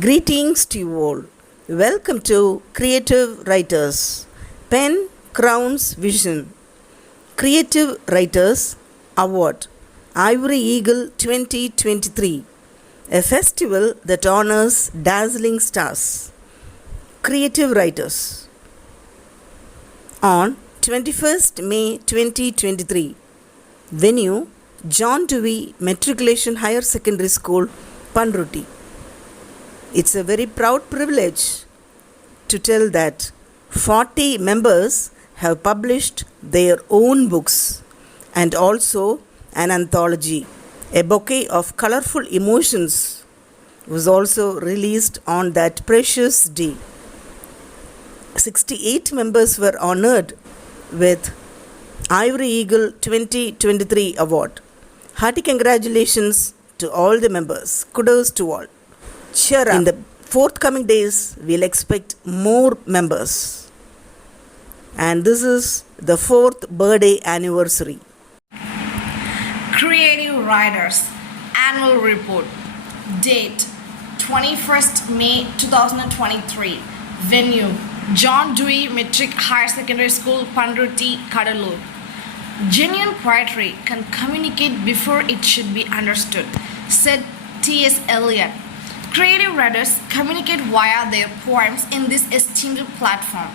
Greetings to you all. Welcome to Creative Writers. Pen Crowns Vision. Creative Writers Award. Ivory Eagle 2023. A festival that honors dazzling stars. Creative Writers. On 21st May 2023. Venue John Dewey Matriculation Higher Secondary School, Panruti. It's a very proud privilege to tell that 40 members have published their own books and also an anthology. A bouquet of colorful emotions was also released on that precious day. 68 members were honored with Ivory Eagle 2023 award. Hearty congratulations to all the members. Kudos to all. Cheer up. In the forthcoming days, we'll expect more members. And this is the 4th birthday anniversary. Creative Writers Annual Report. Date 21st May 2023. Venue John Dewey Metric Higher Secondary School, Panruti, Kadalur. Genuine poetry can communicate before it should be understood, said T.S. Eliot. Creative writers communicate via their poems in this esteemed platform.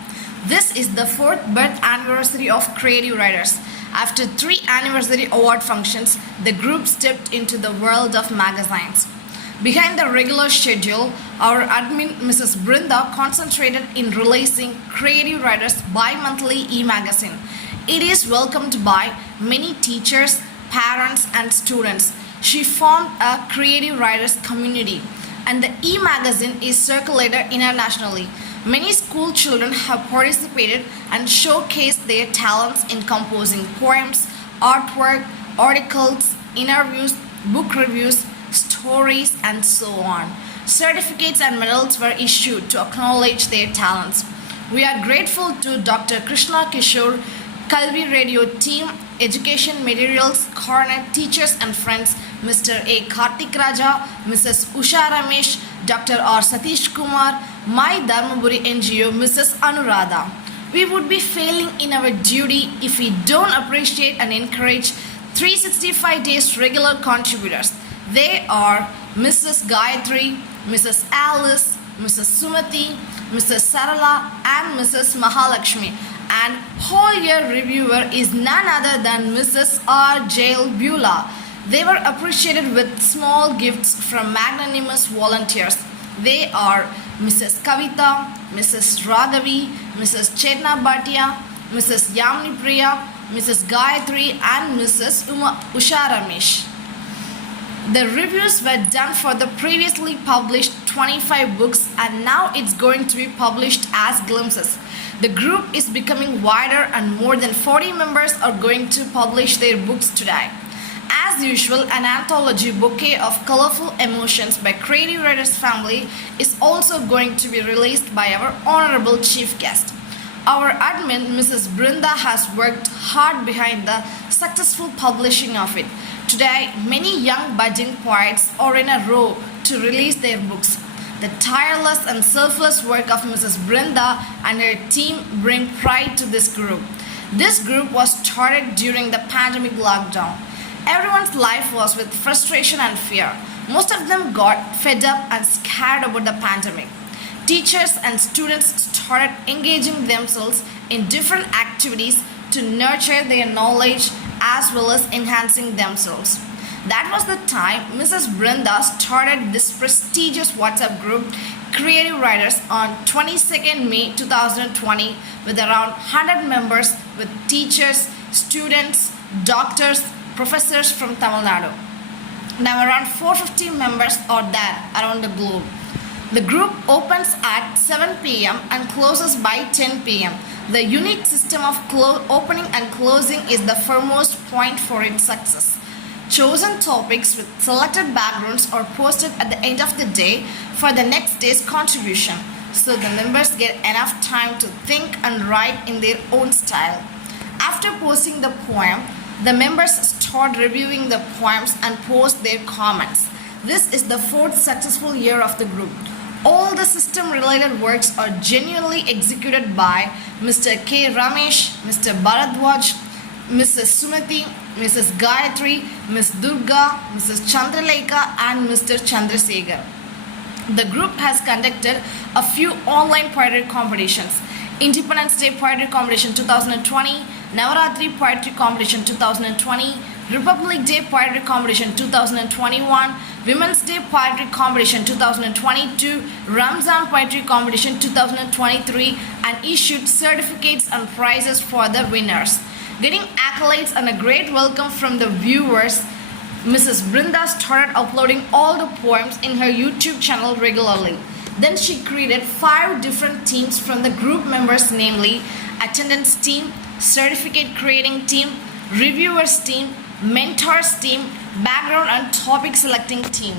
This is the 4th birth anniversary of Creative Writers. After 3 anniversary award functions, the group stepped into the world of magazines. Behind the regular schedule, our admin Mrs. Brinda concentrated in releasing Creative Writers bi-monthly e-magazine. It is welcomed by many teachers, parents and students. She formed a Creative Writers community, and the e-magazine is circulated internationally. Many school children have participated and showcased their talents in composing poems, artwork, articles, interviews, book reviews, stories, and so on. Certificates and medals were issued to acknowledge their talents. We are grateful to Dr. Krishna Kishore, Kalvi Radio team, education materials, corner, teachers and friends, Mr. A. Kartik Raja, Mrs. Usha Ramesh, Dr. R. Satish Kumar, my Dharmaburi NGO, Mrs. Anuradha. We would be failing in our duty if we don't appreciate and encourage 365 days regular contributors. They are Mrs. Gayatri, Mrs. Alice, Mrs. Sumati, Mrs. Sarala and Mrs. Mahalakshmi. And whole year reviewer is none other than Mrs. R. Jail Beulah. They were appreciated with small gifts from magnanimous volunteers. They are Mrs. Kavita, Mrs. Raghavi, Mrs. Chetna Bhatia, Mrs. Yamni Priya, Mrs. Gayatri and Mrs. Usha Ramesh. The reviews were done for the previously published 25 books and now it's going to be published as glimpses. The group is becoming wider and more than 40 members are going to publish their books today. As usual, an anthology bouquet of colorful emotions by Creative Writers family is also going to be released by our honorable chief guest. Our admin, Mrs. Brinda, has worked hard behind the successful publishing of it. Today, many young budding poets are in a row to release their books. The tireless and selfless work of Mrs. Brinda and her team bring pride to this group. This group was started during the pandemic lockdown. Everyone's life was with frustration and fear. Most of them got fed up and scared about the pandemic. Teachers and students started engaging themselves in different activities to nurture their knowledge as well as enhancing themselves. That was the time Mrs. Brinda started this prestigious WhatsApp group, Creative Writers, on 22nd May 2020 with around 100 members with teachers, students, doctors, professors from Tamil Nadu. Now around 450 members are there around the globe. The group opens at 7 p.m. and closes by 10 p.m. The unique system of opening and closing is the foremost point for its success. Chosen topics with selected backgrounds are posted at the end of the day for the next day's contribution, so the members get enough time to think and write in their own style. After posting the poem, the members start reviewing the poems and post their comments. This is the 4th successful year of the group. All the system related works are genuinely executed by Mr. K. Ramesh, Mr. Bharadwaj, Mrs. Sumati, Mrs. Gayatri, Ms. Durga, Mrs. Chandralekha, and Mr. Chandrasekhar. The group has conducted a few online poetry competitions: Independence Day Poetry Competition 2020, Navaratri Poetry Competition 2020, Republic Day Poetry Competition 2021, Women's Day Poetry Competition 2022, Ramzan Poetry Competition 2023, and issued certificates and prizes for the winners. Getting accolades and a great welcome from the viewers, Mrs. Brinda started uploading all the poems in her YouTube channel regularly. Then she created 5 different teams from the group members, namely attendance team, certificate creating team, reviewers team, mentors team, background and topic selecting team.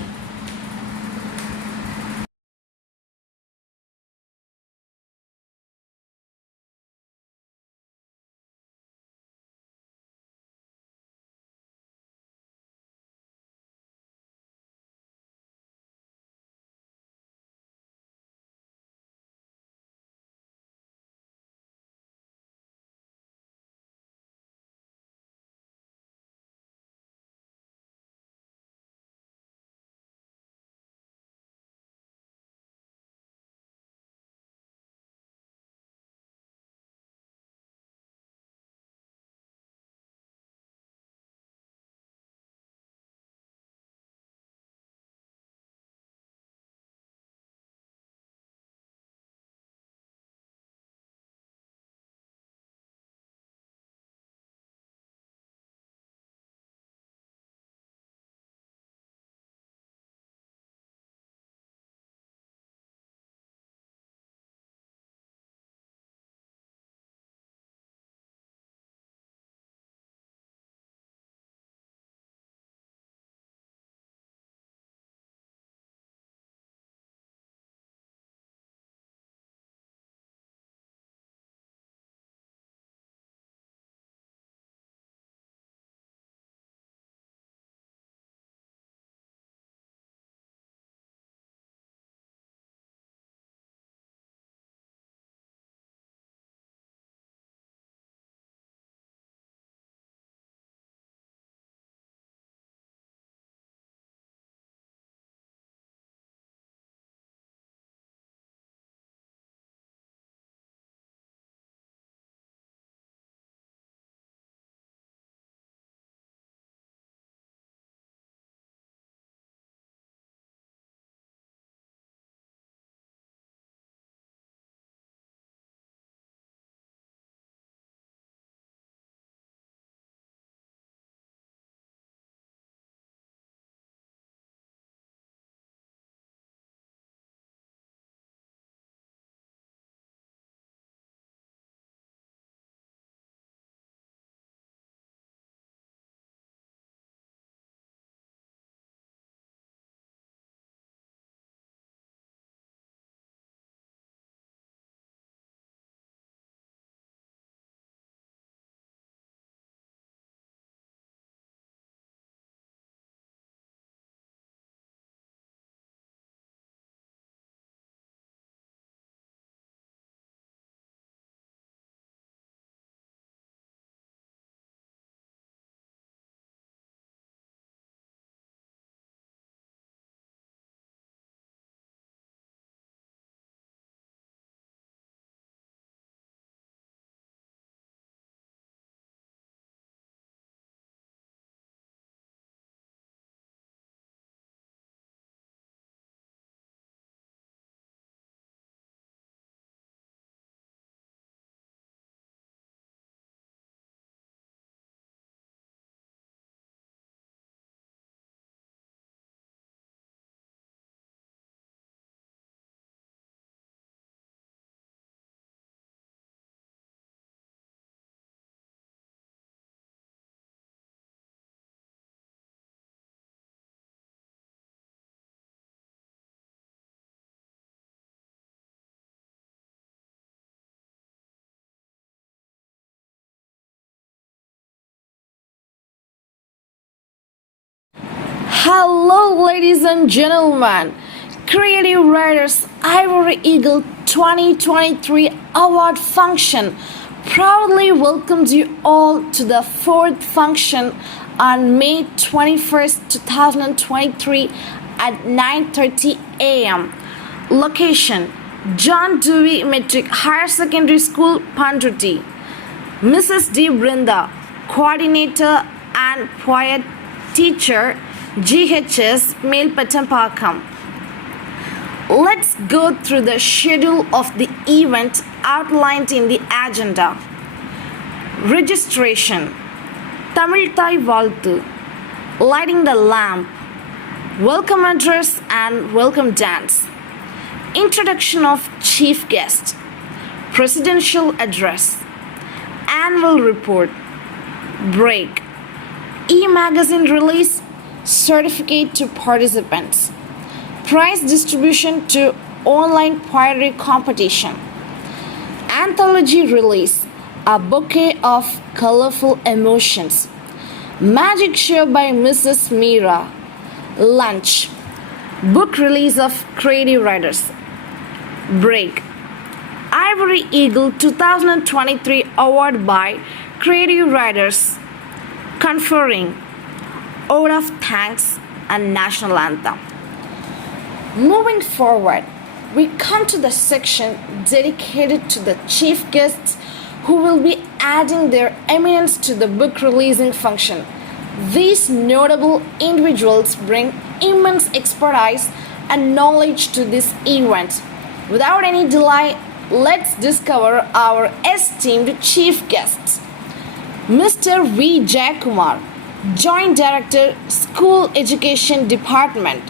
Hello, ladies and gentlemen. Creative Writers Ivory Eagle 2023 award function proudly welcomes you all to the fourth function on May 21st, 2023 at 9:30 a.m. Location: John Dewey Metric Higher Secondary School, Pandruti. Mrs. D. Brinda, Coordinator and Poet Teacher, GHS, Melpattampakam. Let's go through the schedule of the event outlined in the agenda. Registration: Tamil Thai Valtu, lighting the lamp, welcome address and welcome dance, introduction of chief guest, presidential address, annual report, break, e-magazine release, certificate to participants, prize distribution to online poetry competition, anthology release, a bouquet of colorful emotions, magic show by Mrs. Meera, lunch, book release of creative writers, break, Ivory Eagle 2023 award by creative writers, conferring, vote of thanks and national anthem. Moving forward, we come to the section dedicated to the chief guests who will be adding their eminence to the book releasing function. These notable individuals bring immense expertise and knowledge to this event. Without any delay, let's discover our esteemed chief guests. Mr. V. Jayakumar, Joint Director, School Education Department.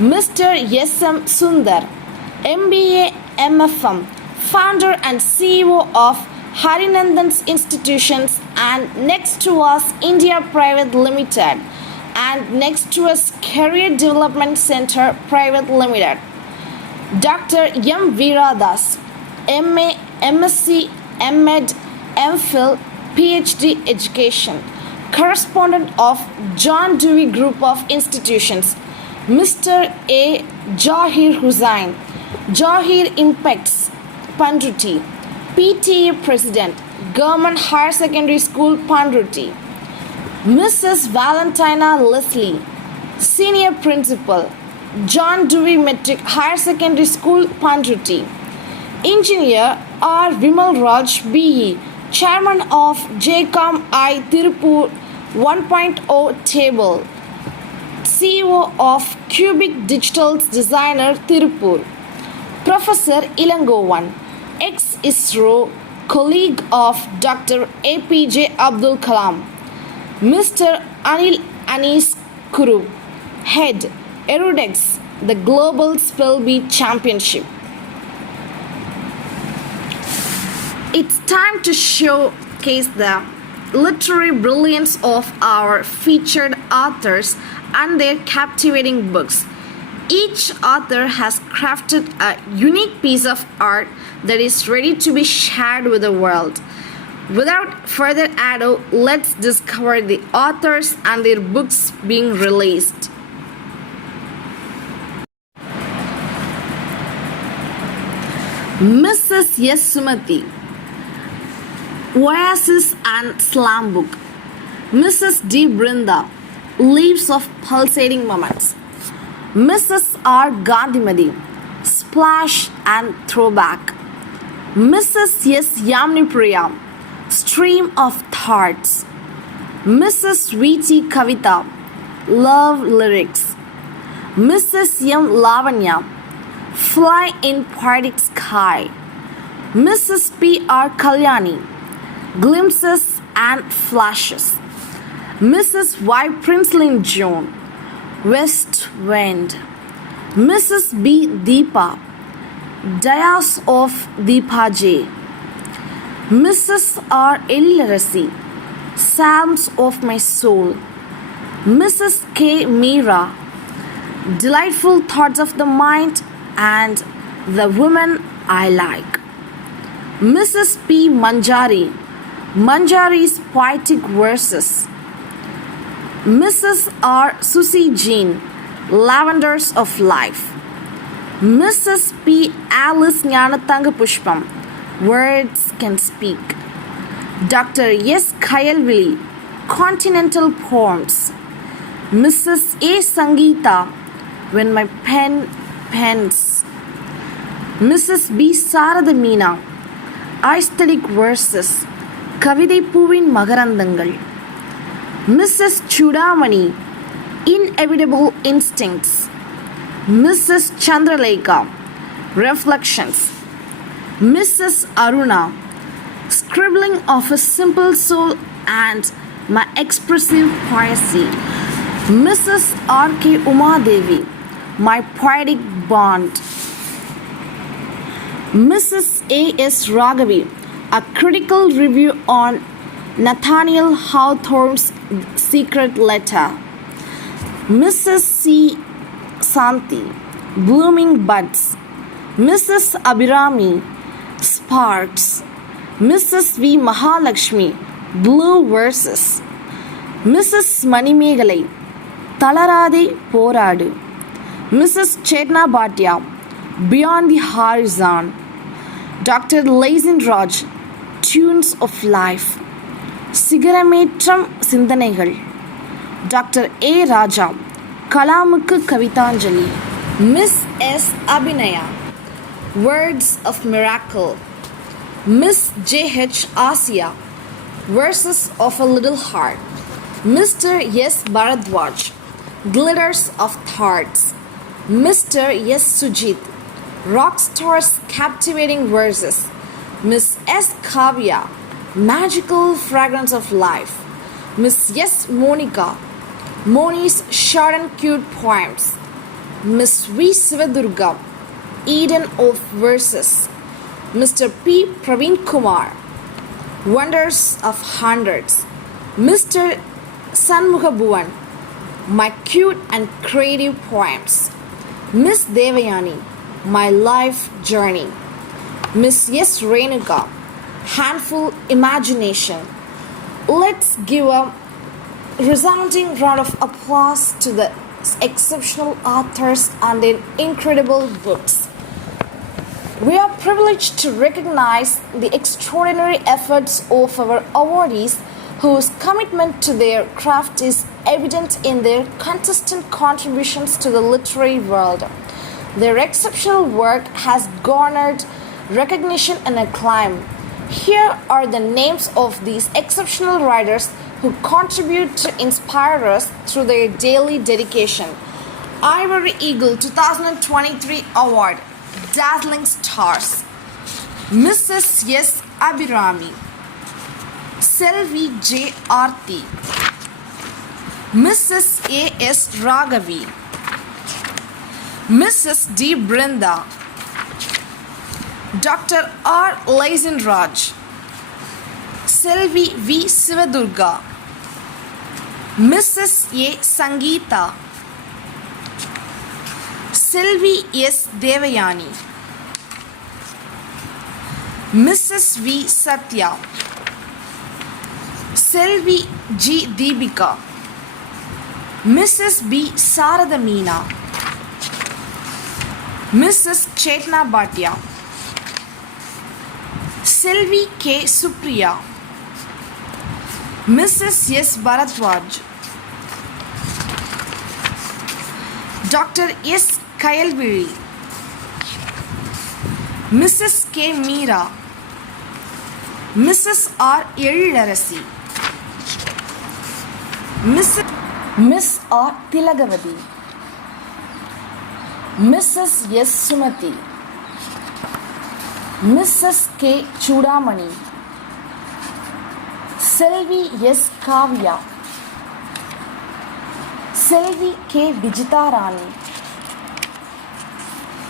Mr. S.M. Sundar, MBA MFM, founder and CEO of Harinandan's Institutions and Next to Us India Private Limited and Next to Us Career Development Center Private Limited. Dr. M. Veeradas, MA, MSc, MEd, MPhil, PhD Education, correspondent of John Dewey Group of Institutions. Mr. A. Jahir Hussain, Jahir Impacts, Pandruti, PTA President, Government Higher Secondary School, Pandruti. Mrs. Valentina Leslie, Senior Principal, John Dewey Metric Higher Secondary School, Pandruti. Engineer R. Vimal Raj BE, Chairman of JCOM I Tirupur 1.0 Table, CEO of Cubic Digital's Designer Tirupur. Professor Ilangovan, ex-ISRO colleague of Dr. APJ Abdul Kalam. Mr. Anil Anis Kuru, Head, Erudex, the Global Spell Bee Championship. It's time to showcase the literary brilliance of our featured authors and their captivating books. Each author has crafted a unique piece of art that is ready to be shared with the world. Without further ado, let's discover the authors and their books being released. Mrs. S. Sumati, Oasis and Slam Book. Mrs. D. Brinda, Leaves of Pulsating Moments. Mrs. R. Gandhimadi, Splash and Throwback. Mrs. S. Yamnipriya, Stream of Thoughts. Mrs. V.T. Kavita, Love Lyrics. Mrs. M. Lavanya, Fly in Poetic Sky. Mrs. P. R. Kalyani, Glimpses and Flashes. Mrs. Y. Princelin Joan, West Wind. Mrs. B. Deepa, Dias of Deepa J. Mrs. R. Elilarasi, Psalms of My Soul. Mrs. K. Meera, Delightful Thoughts of the Mind and The Woman I Like. Mrs. P. Manjari, Manjari's Poetic Verses. Mrs. R. Susie Jean, Lavenders of Life. Mrs. P. Alice Nyanatanga Pushpam, words can speak. Dr. S. Kayalvili, continental poems. Mrs. A. Sangeeta, when my pen pens. Mrs. B. Sarada Meena, aesthetic verses, கவிதை பூவின் மகரந்தங்கள். Mrs. Chudamani, inevitable instincts. Mrs. Chandralekha, reflections. Mrs. Aruna, scribbling of a simple soul and my expressive poesy. Mrs. R.K. Umadevi, my poetic bond. Mrs. A.S. Raghavi, a critical review on Nathaniel Hawthorne's Secret Letter. Mrs. C. Santi, blooming buds. Mrs. Abhirami, sparks. Mrs. V. Mahalakshmi, blue verses. Mrs. Manimegalai, Talarade Poradu. Mrs. Chetna Bhatia, beyond the horizon. Dr. Raj, tunes of life. Sigaramethram Sindanegal. Dr. A. Raja, Kalamukku Kavitanjali. Miss S. Abhinaya, words of miracle. Miss J. H. Asia, verses of a little heart. Mr. S. Bharadwaj, glitters of thoughts. Mr. S. Sujit, rock stars captivating verses. Miss S. Kavya, magical fragrance of life. Miss S. Monica, Moni's short and cute poems. Miss V. Sivadurga, Eden of verses. Mr. P. Praveen Kumar, wonders of hundreds. Mr. Sanmukhabhuvan, my cute and creative poems. Miss Devayani, my life journey. Miss S. Renuka, handful imagination. Let's give a resounding round of applause to the exceptional authors and their incredible books. We are privileged to recognize the extraordinary efforts of our awardees whose commitment to their craft is evident in their consistent contributions to the literary world. Their exceptional work has garnered recognition and acclaim. Here are the names of these exceptional writers who contribute to inspire us through their daily dedication. Ivory Eagle 2023 Award, Dazzling Stars. Mrs. S. Abhirami, Selvi J. Aarti, Mrs. A. S. Raghavi, Mrs. D. Brinda, Dr. R. Raj, Selvi V. Sivadurga, Mrs. A. Sangeeta, Selvi S. Devayani, Mrs. V. Satya, Selvi G. Deepika, Mrs. B. Sarada Meena, Mrs. Chetna Bhatia, Selvi K. Supriya, Mrs. S. Bharadwaj, Dr. S. Kayalvili, Mrs. K. Meera, Mrs. R. Erillarasi, Miss R. Tilagavati, Mrs. S. Sumati, Mrs. K. Chudamani, Selvi S. Kavya, Selvi K. Vijitarani,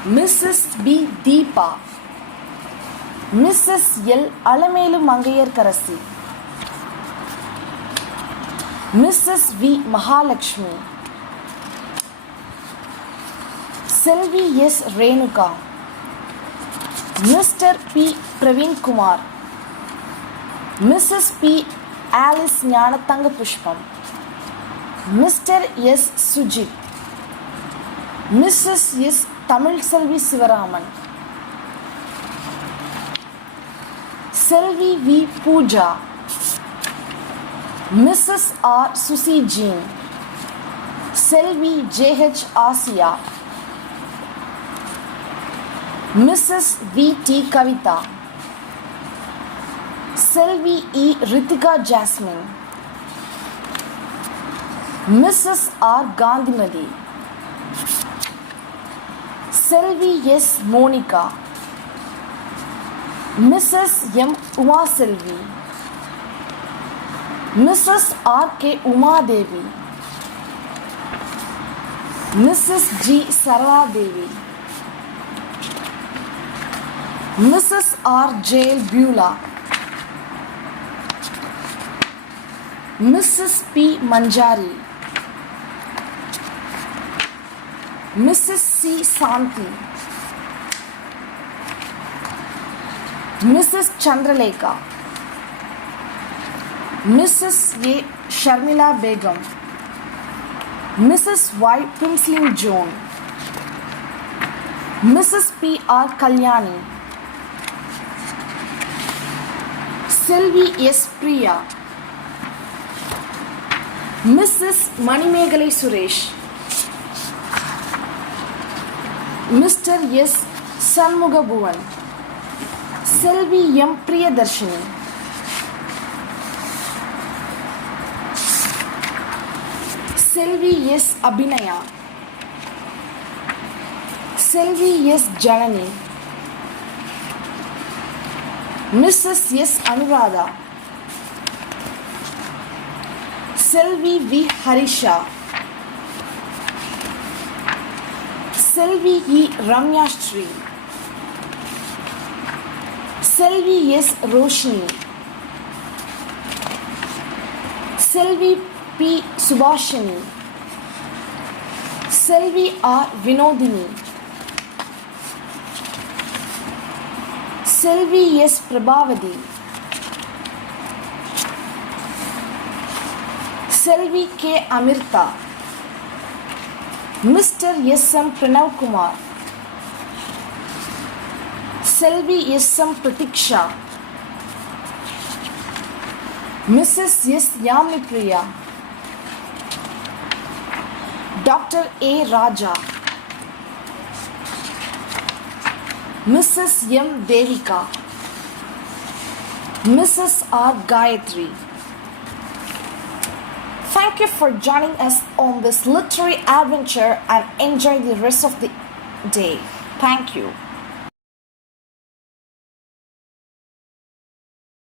Mrs. B. Deepa, Mrs. L. Alamelu Mangayarkarasi, Mrs. V. Mahalakshmi, Selvi S. Renuka, Mr. P. Praveen Kumar, Mrs. P. Alice Nyanatanga Pushpam, Mr. S. Sujit, Mrs. S. Tamilselvi Sivaraman, Selvi V Pooja, Mrs R Suchi Jean, Selvi J H Asiya, Mrs V D Kavitha, Selvi E Rithika Jasmine, Mrs R Gandhimathi, Selvi S Monika, Mrs M Umaselvi, Mrs R K Umadevi, Mrs G Saraladevi, Mrs R Jayal Beulah, Mrs P Manjari, Mrs C Shanthi, Mrs Chandralekha, Mrs A Sharmila Begum, Mrs Y பிம்ஸ்லிங் Joan, Mrs P R Kalyani, Selvi S Priya, Mrs Manimegalai Suresh, mister S Shanmugabhuvan, Selvi M Priyadharshini, Selvi S Abinaya, Selvi S Janani, Mrs S Anuradha, Selvi V Harisha, Selvi E Ramya Sri, Selvi S Roshini, Selvi P Subashini, Selvi R Vinodhini, Selvi S Prabhavathi, Selvi K Amirtha, Mr S M Pranavkumar, Selvi S M Pratiksha, Mrs S Yamini Priya, doctor A Raja, Mrs M Devika, Mrs R Gayathri. Thank you for joining us on this literary adventure and enjoy the rest of the day. Thank you.